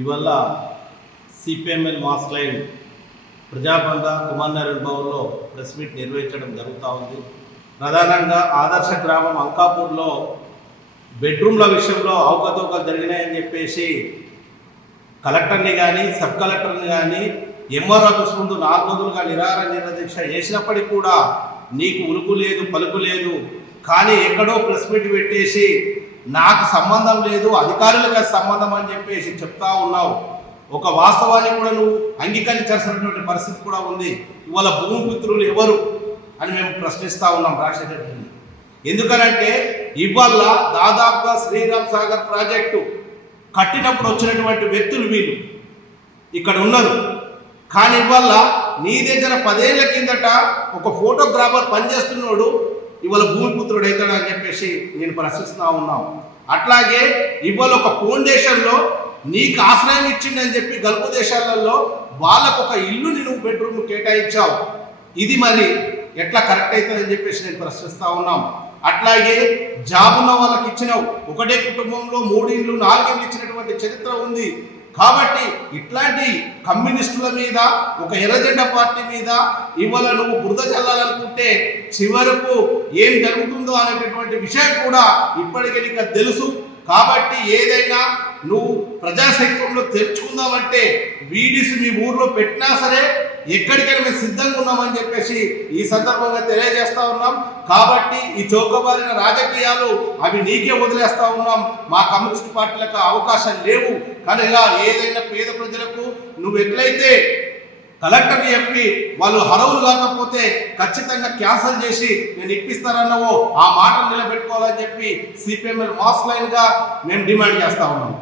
ఇవల్ల CPIML mass line Prajabandha Kumar Narayana భవన్లో press meet నిర్వహించడం జరుగుతూ ఉంది. ప్రధానంగా ఆదర్శ గ్రామం అంకాపూర్లో బెడ్రూమ్ల విషయంలో అవకతవకలు జరిగినాయని చెప్పేసి కలెక్టర్ని కానీ సబ్ కలెక్టర్ని కానీ ఎంఆర్ ఆఫీస్ ముందు 4 రోజులుగా నిరాదీక్ష చేసినప్పటికీ కూడా నీకు ఉలుకు లేదు పలుకు లేదు. కానీ ఎక్కడో ప్రెస్ మీట్ పెట్టేసి నాకు సంబంధం లేదు అధికారులకు సంబంధం అని చెప్పేసి చెప్తా ఉన్నావు. ఒక వాస్తవాన్ని కూడా నువ్వు అంగీకరించాల్సినటువంటి పరిస్థితి కూడా ఉంది. ఇవాళ భూమిపుత్రులు ఎవరు అని మేము ప్రశ్నిస్తూ ఉన్నాం రాజశేఖర రెడ్డిని. ఎందుకనంటే ఇవాళ దాదాపుగా శ్రీరామ్ సాగర్ ప్రాజెక్టు కట్టినప్పుడు వచ్చినటువంటి వ్యక్తులు వీళ్ళు ఇక్కడ ఉన్నారు. కానీ ఇవాళ నీ దగ్గర 10 ఏళ్ల కిందట ఒక ఫోటోగ్రాఫర్ పనిచేస్తున్నాడు ఇవాళ భూమిపుత్రుడు అవుతాడని చెప్పేసి నేను ప్రశ్నిస్తూ ఉన్నాం. అట్లాగే ఇవాళ ఒక ఫౌండేషన్లో నీకు ఆశ్రయం ఇచ్చిందని చెప్పి గల్ఫ్ దేశాలలో వాళ్ళకు ఒక ఇల్లుని నువ్వు బెడ్రూమ్ కేటాయించావు. ఇది మరి ఎట్లా కరెక్ట్ అవుతుందని చెప్పేసి నేను ప్రశ్నిస్తూ ఉన్నాం. అట్లాగే జాబ్ ఉన్న వాళ్ళకి ఇచ్చినావు. ఒకటే కుటుంబంలో 3 ఇళ్ళు 4 ఇళ్ళు ఇచ్చినటువంటి చరిత్ర ఉంది. కాబట్టి ఇట్లాంటి కమ్యూనిస్టుల మీద ఒక ఎర్రజెండా పార్టీ మీద ఇవాళ నువ్వు బురద చల్లాలనుకుంటే చివరకు ఏం జరుగుతుందో అనేటటువంటి విషయం కూడా ఇప్పటికే నీకు తెలుసు. కాబట్టి ఏదైనా నువ్వు ప్రజాశక్తుల్లో తెరుచుకుందామంటే వీడిసి మీ ఊర్లో పెట్టినా సరే ఎక్కడికైనా మేము సిద్ధంగా ఉన్నామని చెప్పేసి ఈ సందర్భంగా తెలియజేస్తా ఉన్నాం. కాబట్టి ఈ చౌకబారిన రాజకీయాలు అవి నీకే వదిలేస్తా ఉన్నాం. మా కమ్యూనిస్ట్ పార్టీలకు అవకాశం లేవు. కనుక ఏదైనా పేద ప్రజలకు నువ్వు ఎట్లయితే కలెక్టర్కి చెప్పి వాళ్ళు అర్హులు కాకపోతే ఖచ్చితంగా క్యాన్సల్ చేసి నేను ఇప్పిస్తానన్నావో ఆ మాటను నిలబెట్టుకోవాలని చెప్పి సిపిఎంఎల్ మాస్ లైన్గా మేము డిమాండ్ చేస్తా ఉన్నాం.